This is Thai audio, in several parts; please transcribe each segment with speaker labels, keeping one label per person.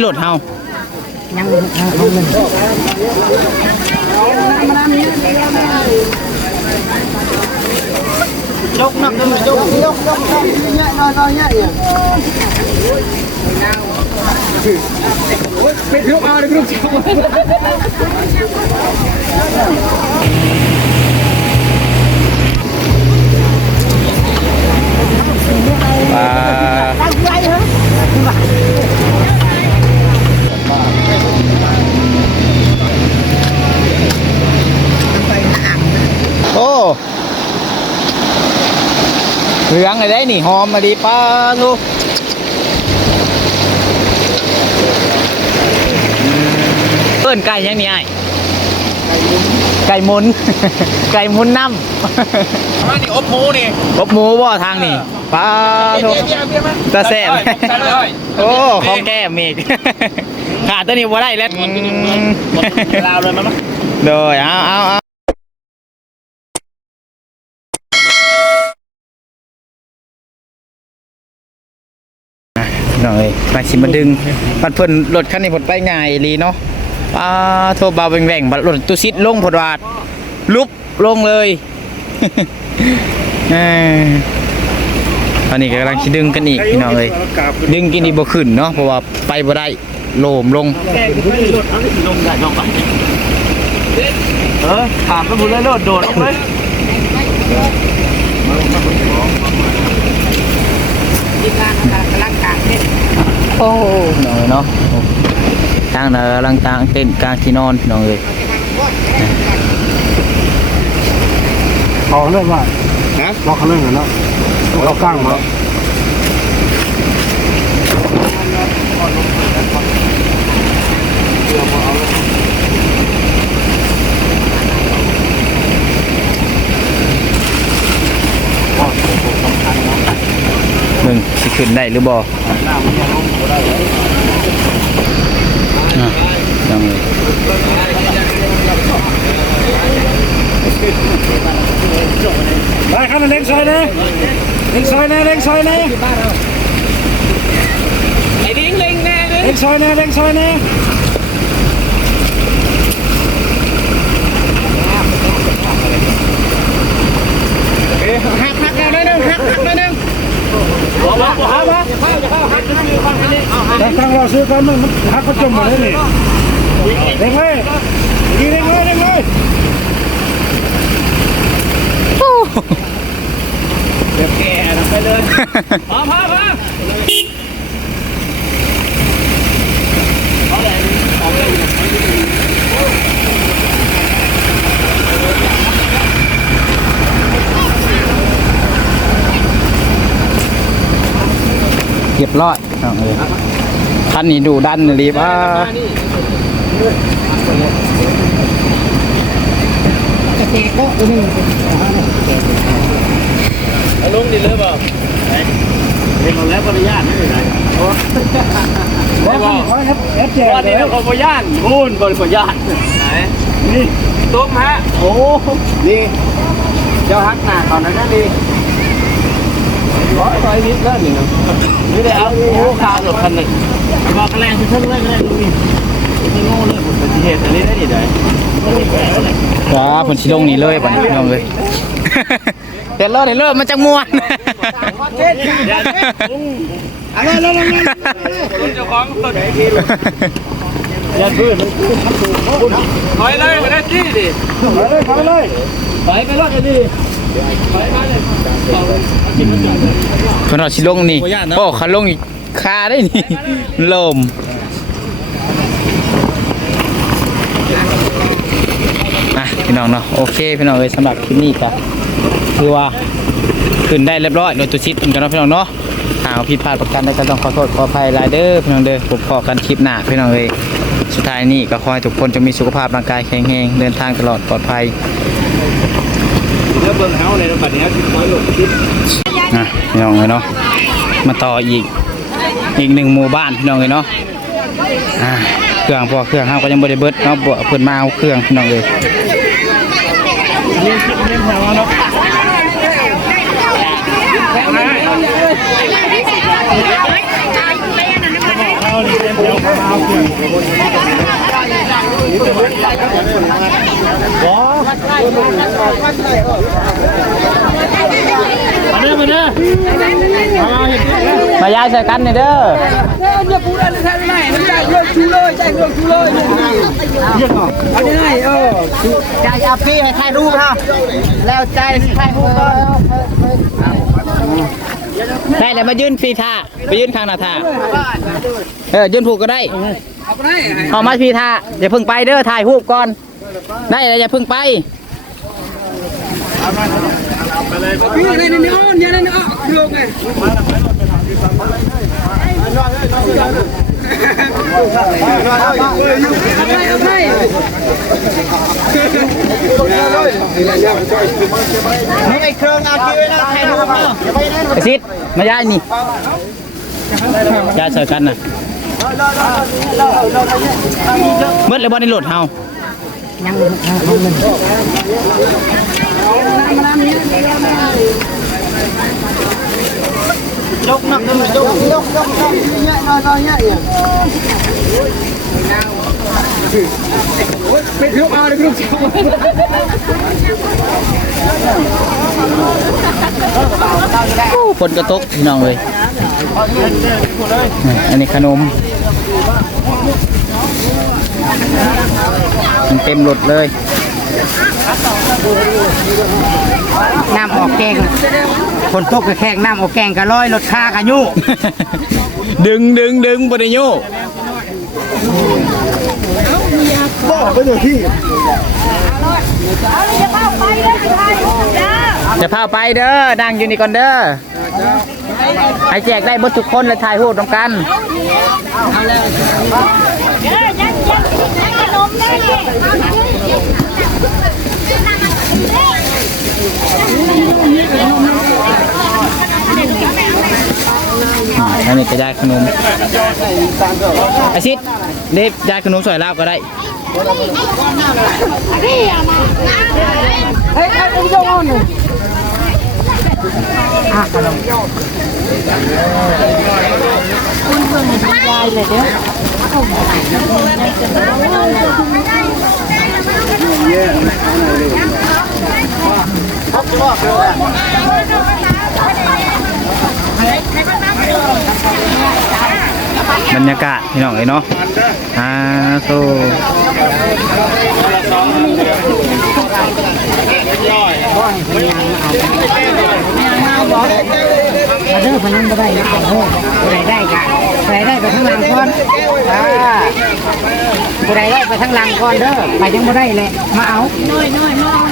Speaker 1: โหลดเฮา
Speaker 2: ยังเอาเอาเงิน
Speaker 1: ยกนักเลยยก
Speaker 2: ยกยกยกเยอะน้อยน้อยเยอะอย่าง
Speaker 1: เป็นลูกเอาเลยลูกเจ้าปลา
Speaker 2: ตั้งใจเหรอ
Speaker 1: โอ้ เหลืองเลยได้นี่หอมมาดีปลาลูกเอิ้นไก่ยังนี่ไอ้ไก่หมุน ไก่หมุนน้ำ
Speaker 3: มานี่อบหมูนี่
Speaker 1: อบหมูบ่ทางนี่ปลา
Speaker 3: เบี
Speaker 1: ทุ
Speaker 3: ยร์เบียร์เบียร์มา
Speaker 1: ตาแซ่บ
Speaker 3: ใช่เลย
Speaker 1: โอ้ของแก้มอีกขาดตัวนี้บ่ได้แล้ว
Speaker 3: ลาวเลยมั้ย
Speaker 1: โดยเอาเอาเอาห น่อยมาชิมาดึงปัดเพิ่นรถคันนี้ผลไปง่ายอีหลีเนาะป้าโทรเบาแหว่งๆบัดรถตุซิดลงผลวาดลุบลงเลยเอ้ยตอนนี้ก็กำลังชิดึงกันอีกพี่น้องเอ้ยดึงกินดีบ่ขึ้นเนาะเพราะว่าไปบ่ได้โลมลง
Speaker 3: แกงขึ้นรถเอาสิลงได้ลงไปเออถามไปหมดเลยโดดโดดลงเลย
Speaker 2: ที่งานกำลังกลางเต้น
Speaker 1: โอ้น้องเอ้ยเนาะทางน่ะกำลังตางเต้นกลางที่นอนพี่น้องเอ้ย
Speaker 4: เขาเรื่องว่านะเราเขาเรื่องกันแล้วเราก้างมา
Speaker 1: มึงสิขึ้นได้หรือบ่ อะยังเลย
Speaker 4: ได้ครับเล็กซอยนะเล็กซอยนะ ทางเราซื้อกันมันหักก็จมหมดเลยนี่เล็กเลยยิงเล็กเลยเล็กเลย
Speaker 3: แก่ไปเลยพอพอพอ
Speaker 1: เรียบร้อยน้องเอ้ยคันนี้ดูดันรีบอ่า
Speaker 2: กระเตะก็อุ้ย
Speaker 3: เอาลงดิเลยเปล่าเห็นแล้วปริญาตไม่เป็นไร
Speaker 4: ได้บ่เอฟเอฟแจก
Speaker 3: วัน
Speaker 4: เล
Speaker 3: นี้
Speaker 4: ย
Speaker 3: เราขอปริญาตพูนบริปริญาตไหน
Speaker 4: นี่
Speaker 3: ตุ๊บฮะโอ้ดีเจ้าฮักหน้าก่อนนะนั่นดี ร้อยร้อยนิดแล้วนี่นาะนี่ได้เอาโอ้คาหลบคันหนึ่งบอกแรงที่ทั้งเลยก็ได้ดูนี่ที่โง่เลยผมเป็นเหตุอันนี้ได้ดิได้
Speaker 1: ว้าผลชิลงนี่เลยป่ะน้องเอ้ยเดี๋ยวเลิศเดี๋ยวเลิศมันจะม่วน
Speaker 4: อะไรแล้วแล้ว
Speaker 3: เจ้าของตัวไหนดียันพื้นถอยเลยไม่ได้จี้ดิ
Speaker 4: ไปเลยไปเลย
Speaker 3: ถอยไปรถจะดีถอยมาเลย
Speaker 1: ขนาดชิลงนี่โอ้ขาลงอีกคาได้นี่ลมอะพี่น้องเนาะโอเคพี่น้องเอ้ยสำหรับคลิปนี้จ้ะคือว่าขึ้นได้เรียบร้อยโดยตัวชิดกันเนาะพี่น้องเนาะหากผิดพลาดประการใดก็ต้องขอโทษขออภัยหลายเด้อพี่น้องเด้อผมพอกันคลิปหน้าพี่น้องเอ้ยสุดท้ายนี้ก็ขอให้ทุกคนจะมีสุขภาพร่างกายแข็งแรงเดินทางตลอดปลอดภัย
Speaker 3: แล้วเบิ่งเฮาในบัดนี้ที่ถอยหลบชิด
Speaker 1: นะพี่น้องเลยเนาะมาต่ออีกอีกหนึ่งหมู่บ้านพี่น้องเลยเนาะอ่าเครื่องพวกเครื่องห้าก็ยังบ่ได้เบิดเนาะบ่เพิ่นมาเอาเครื่องพี่น้องเลย
Speaker 4: วนี่เต็มแถวมะนาวเกลือบ่ มาเด้อมาเด้อมาเห็นดิ
Speaker 1: มายายใส่กันนี่เด้อ
Speaker 2: เนี่ยกูได้ใช่ไหมมันได้เลือกชูเลยใจเลือกชูเลยอันนี้ให้เออใจอาพี่ให้ถ่ายรูปฮะแล้วใจถ่ายรูปก่อน
Speaker 1: ได้แล้วมายืนฟรีท่าไปยืนข้างหน้าท่าเออยืนผูกก็ได้
Speaker 2: เอาไปได้
Speaker 1: เอามาฟรีท่าอย่าเพิ่งไปเด้อถ่ายรูปก่อน ได้แล้วอย่าพิ่งไป
Speaker 2: พี่อะไรนี่นี่อ้อนเนี่ยนี่อ้อนโยกไงเอาไปเอาไป
Speaker 3: นี่ไอ้เครื่องอาคีไว้นะแทนรูปเนาะ
Speaker 1: ไอซิดมายายนี่ยายใส่กันน่ะเมื่อเลยบอลในรถเฮา
Speaker 3: ยกนักเลยยกยกยกยกเยนอนนอนเนี่ยอย่าง
Speaker 2: เป็นลูกเอาเลยลูกเจ้า
Speaker 1: ฝนกระตกพี่น้องเลยอันนี้ขนม เต็มรถเลย
Speaker 2: น้ำออกแกงคนตกกระแขกน้ำออกแกงกะร้อยรถค่ากันยู่
Speaker 1: ดึงดึงดึงบริโย
Speaker 3: บ่ไปอยู่ที่
Speaker 1: จะพาไปเด้อนั่งอยู่นี่ก่อนเด้อให้แจกได้หมดทุกคนและถ่ายรูปตรงกัน อันนี้ก็ได้ขนมไอซิดเด็บได้ขนมสวยลาวก็ได้
Speaker 2: เฮ้ยไอ้อุ้มโยงหนึ่งอะขนมคุณเพิ่งยายเลยเด้อ
Speaker 1: บรรยากาศพี่น้องเอ้ยเนาะอ่าโต
Speaker 2: มา เด้อพนันบ่ได้นะโอ้โหผู้ใดได้กันผู้ได้ไปทั้งหลังก่อนอ่าผู้ใดได้ไปทั้งหลังก่อนเด้อไปยังบ่ได้เลยมาเอาน้อยน้อยมาเอา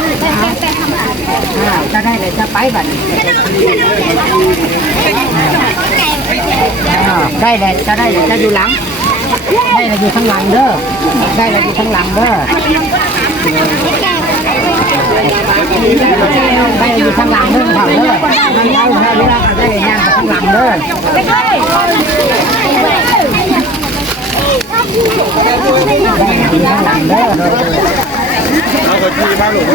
Speaker 2: อ่าจะได้เลยจะไปบัดอ่าได้เลยจะได้เลยจะอยู่หลัง ได้เลยอยู่ข้างหลังเด้อได้เลยอยู่ข้างหลังเด้อ ได้อยู่ข้างหลังเด้อเผาเด้อมันเอาให้เวลาได้ย่างข้างหลังเด้อได้อยู่ข้างหลังเด้อ
Speaker 4: เอากดที่มาหลุด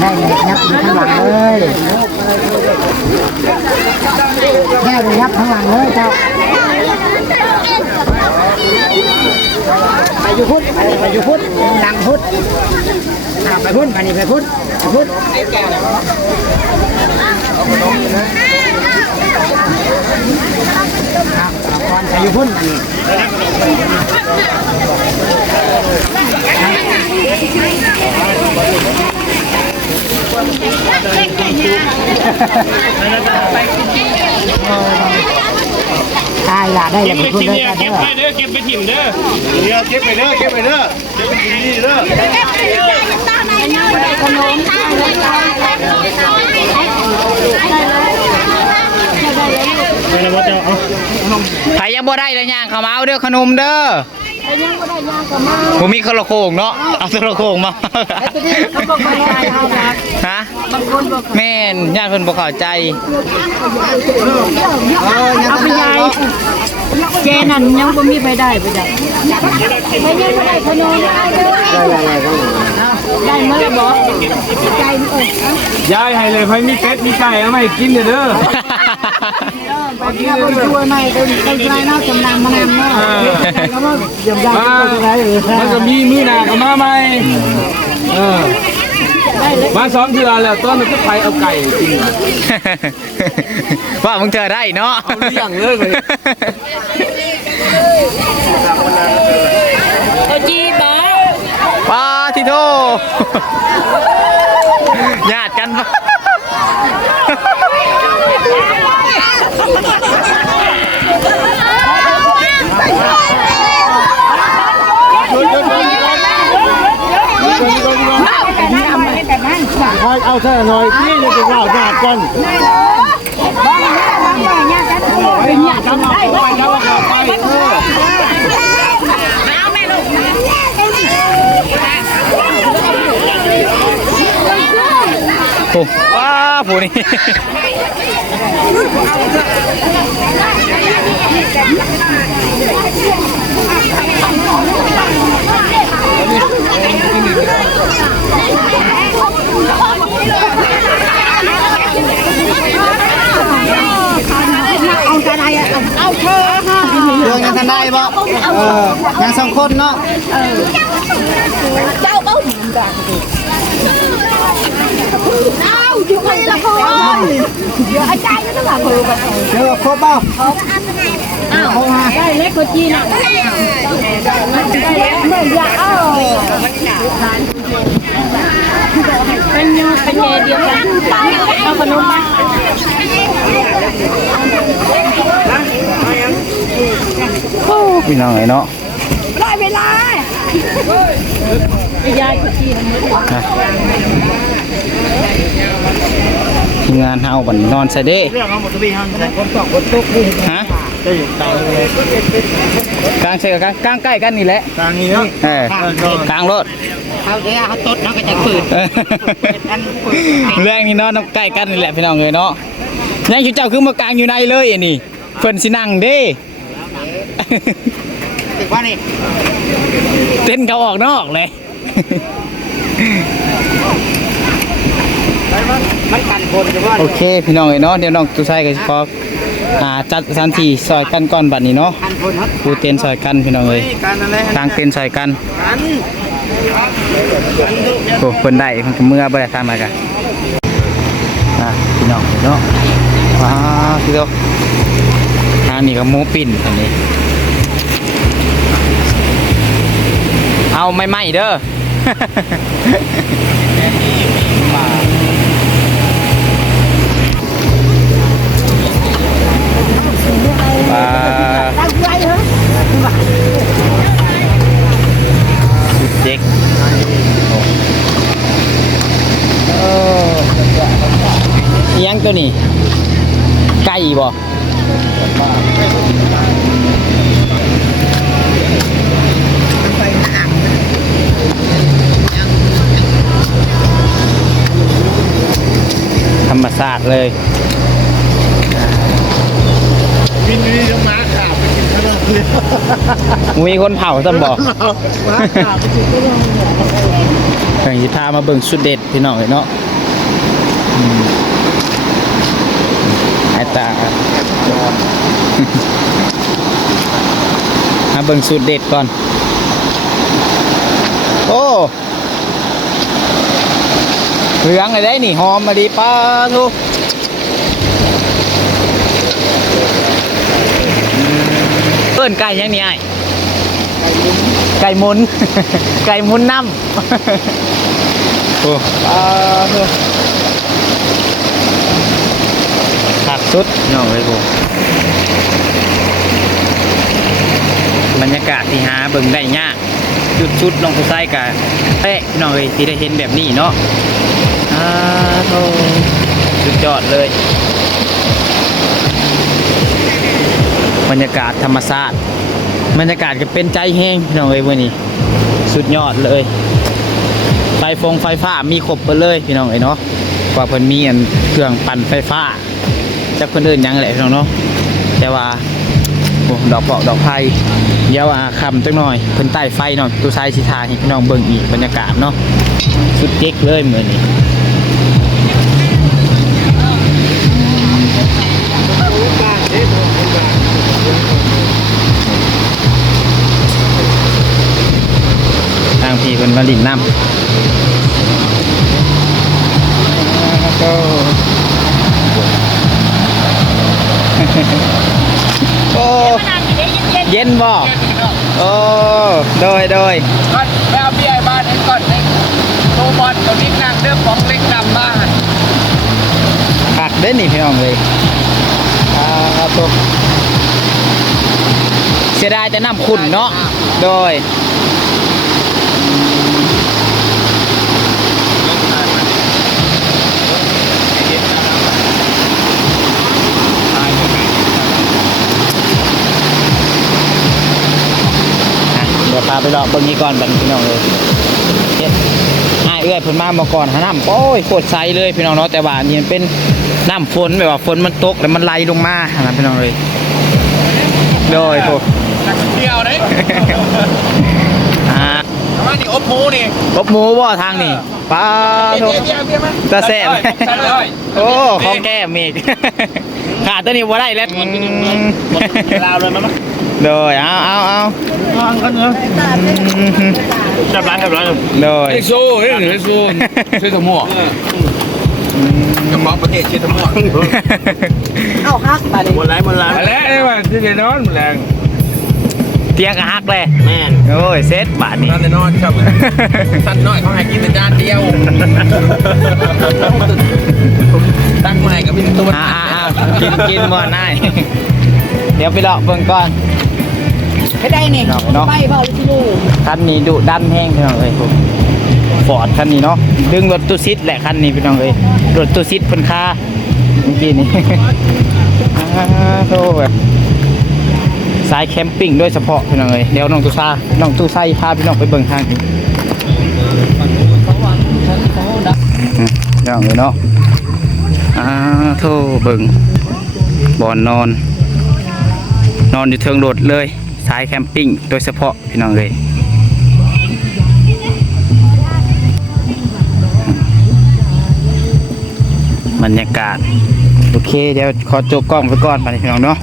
Speaker 2: ได้เลยยับอยู่ข้างหลังเลยได้เลยยับข้างหลังเลยเจ้า ไปอยู่พุทธไปอยู่พุทธหลังพุทธอ่าไปพุทธไปนี่ไปพุทธไปพุทธอ่าก่อนไปอยู่พุทธนี่ ตายละได้เลยไปพุทธเลยจ้าเด้อ
Speaker 4: เด้อเก็บไปถิ่มเด้อเดี๋ยวเก็บไปเด้อเก็บไปเด้อเก็บไปดีๆเด้อไม่ได้ว่าจะเอา
Speaker 1: ใครยังบ่ได้เลยย่างเขามาเอาเด้อขนมเด้อ ผมมีคนละโคงเนาะเอาคนละโคงมาฮะแม่นญาติเพิ่นบ่เข้าใจ
Speaker 2: เอาไปยายเจนั่นยังบ่มีไปได้ไปได้ไปยังบ่ได้ขนมได้เมื่อไรบอกใจเอ้ย
Speaker 3: ยายให้เลยให้มีเป็ดมีไก่เอามาให้กินเด้อเด้อ
Speaker 2: ไปเที่ยวไปช่วยใหม่เป็นเป็นไรเนาะจำนำมานำเนาะแล้วก็ยำยำ
Speaker 3: มา
Speaker 2: เป็นไรเออ
Speaker 3: มันก็มีมื้อหน้าก็มาใหม่เออมาสองเทื่อแล้วต้นมันก็ไปเอาไก่กิน
Speaker 1: ว่ามึงเธอได้เนาะ
Speaker 3: เอาเรื่องเลยเลย
Speaker 2: เอาจีบ อ
Speaker 1: ป้าทิโทญาติกันปะ
Speaker 4: เอาแค่หน่อยที่นี่จะว่าญาติกัน
Speaker 1: โอ้ว้าผู้นี้
Speaker 2: เอากันอะไรเอาเธอค่ะ
Speaker 1: เรื่องยังทันได้บ่เออยังสองคนเนาะ
Speaker 2: เจ้าเบ้าเอาอยู่คนละคน เดี๋ยวอาจารย์ก็ต้องมาคุยกัน
Speaker 1: เจอครบบ่
Speaker 2: อ้าวได้เล็กกว่าจีนอะได้เล็กเมื่ออยากเอาเป็นยูเป็นเงเดียวกันเอาขนมมา
Speaker 1: พี่น้องไอ้เนาะ
Speaker 2: ได้เวลาไอ้ยายกว่าจีน
Speaker 1: นะ ทีมงานเฮาบัดนนอนใส่เด้
Speaker 4: เรื่องเอาหมดทุกปีฮันแต่คนตอกคนตุกนี่
Speaker 1: ฮะ
Speaker 4: จะอยู่ตายเลย
Speaker 1: กลางใส่กับกลางกลางใกล้กันนี่แหละ
Speaker 4: ทางนี้เนาะ
Speaker 1: เออกลางรถ
Speaker 2: เขาเดี๋ยวเขาตดเขาก็จะฝืด
Speaker 1: เออเรื่องนี้เนาะน้ำใกล้กันนี่แหละพี่น้องเอ้ยเนาะยังอยู่เจ้าคือมากลางอยู่ในเลยอันนี้เพิ่นสินั่งเด้
Speaker 2: ติดว่านี่
Speaker 1: เต้นเขาออกนอกเลย
Speaker 2: มันกันคนจะว่า
Speaker 1: โอเค พี่น้องเอ้ยเนาะเดี๋ยวน้องตุไซก็สิขออ่าจัดสถานที่ซอยกันก่อนบัดนี้เนาะ
Speaker 2: กันคนครับ
Speaker 1: ปูเต็นท์ซอยกันพี่น้องเอ้ย
Speaker 3: การอะไร
Speaker 1: กลางเต็นท์ซอยกัน
Speaker 3: กัน
Speaker 1: โอ้เพิ่นได้เพิ่นก็เมื่อบ่ได้ทำอะไรกันอะพี่น้องเนาะว้าวพี่โตทางนี้ก็หมูปิ้นอันนี้ เอาไม่ไหมเด้อ ปลา
Speaker 2: เจ๊
Speaker 1: กโอ้ยังตัวนี้ ไก่บ่ธรรมศาสตร์เลย
Speaker 4: วินนี้ต้องมาขาบไปกินข้าวเลย
Speaker 1: มีคนเผาซั่นบ่
Speaker 4: มาขาบไปกินข้าว
Speaker 1: เพิ่นสิพามาเบิ่งสุดเด็ดพี่น้องเอ้ยเนาะไอตามาเบิ่งสูตรเด็ดก่อน โอ้เหลืองเลยได้นี่หอมมาดีป้าทุกเอิ้นไก่ยังนี่ไอ้ ไก่หมุน ไก่หมุนน้ำโอ้ป้าทุกขัดสุดน้องเลยผมบรรยากาศที่หาเบิ่งได้ยากจุดชุดลงผู้ใต้กะเอ๊ะพี่น้องเอ้ยที่ได้เห็นแบบนี้เนาะอ่าโธ่สุดยอดเลย บรรยากาศธรรมชาติ บรรยากาศก็เป็นใจแห้งพี่น้องเอ้ยวันนี้ สุดยอดเลย ไฟฟงไฟฟ้ามีครบไปเลยพี่น้องเอ้ยเนาะกว่าเพิ่นมีอันเครื่องปั่นไฟฟ้าจากคนอื่นยังแหละพี่น้องเนาะแต่ว่าดอกเปาะดอกไผ่เดี๋ยวอาคำจังหน่อยเพิ่นใต้ไฟเนาะตู้ชายสิทาให้พี่น้องเบิ่งอีกบรรยากาศเนาะสุดเจ๊กเลยเหมือนนี้ มาลินน้ำก็โอ้เย็นบ่โอ้โดยโดย
Speaker 3: ก่อนไปเอาเบียร์บ้านเองก่อนเองโตบอลตัวนี้นั่งเด้อของเล็กดำบ้าน
Speaker 1: ผักได้นี่พี่น้องเลยอ่าครับผมเสียดายแต่น้ำขุ่นเนาะโดย อะเดี๋ยวพา ไปรอเบิ่งนี้ก่อนบัดนี้พี่น้องเลยเฮ็ดอ้ายเอื้อยเพิ่นมามาก่อนหาน้ำโอ้ยโคตรใสเลยพี่น้องเนาะแต่ว่าอันนี่มันเป็นน้ำฝนแบบว่าฝนมันตกแล้วมันไหลลงมาหานะพี่น้องเลยโดยพวก
Speaker 3: เที่ยวเด้
Speaker 1: อ่า
Speaker 3: มานี่อบหมูนี่
Speaker 1: บหมูบ่ทางนี่ป้า
Speaker 3: เบี
Speaker 1: โท
Speaker 3: ยร์เบียร์เบียร์มา
Speaker 1: ตาแซ่บ
Speaker 3: ใส่เลย
Speaker 1: โอ้ของแก้มอีกขาดตัวนี้บ่ได้แล้ว
Speaker 3: ลาวเลยมั้ย
Speaker 1: โดยเอาเอาเอา
Speaker 3: วางกันเนอะจับร้านจับร้าน
Speaker 1: โดย
Speaker 3: ไอ้โซ่เฮ้ยไอ้โซ่ชื่อสมอเฉพาะประเทศชื่อสมอ
Speaker 2: เอาฮักไปเลย
Speaker 3: หมดไรหมดไรแล้วไอ้ว่าที่จะนอนแรง
Speaker 1: เตียงก็ฮักเลย
Speaker 3: แม่น
Speaker 1: โอ้ยเซ็ตบาทนี่
Speaker 3: นอนในนอนครับสั้นน้อยเขาให้กินแต่จานเดียวตั้งใหม่กับพี่ตัว
Speaker 1: อ่าอ่ากินกินบ่นายเดี๋ยวไปเลาะเบิ่งก่อน
Speaker 2: ไม่ได้นี่
Speaker 1: เนาะเนาะ
Speaker 2: ไปเปล่าที่นู่น
Speaker 1: คันนี้ดุดันแห้งพี่น้องเอ้ยผมฟอร์ดคันนี้เนาะดึงรถตู้ซิดแหละคันนี้พี่น้องเอ้ยรถตู้ซิดเพิ่นค่าเมื่อกี้นี่อ่าโธ่แบบสายแคมปิ้งโดยเฉพาะพี่น้องเอ้ยเดี๋ยวน้องตู้ซาน้องตู้ไซพาพี่น้องไปเบิ่งทางนี้อืมพี่น้องเอ้ยเนาะอ่าโธ่เบิ่งบ่อนนอน นอนอยู่เทิงรถเลย สายแคมปิ้งโดยเฉพาะพี่น้องเลยบรรยากาศ โอเค เดี๋ยวขอจบกล้องไปก่อนไปพี่น้องเนาะ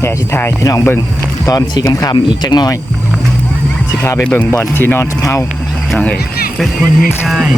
Speaker 1: เดี๋ยวสิถ่ายพี่น้องเบิ่งตอนสีคำคำอีกจักหน่อย สิพาไปเบิ่งบอลที่นอนเฮาพี่น้องเลย
Speaker 3: เป็นคนง่าย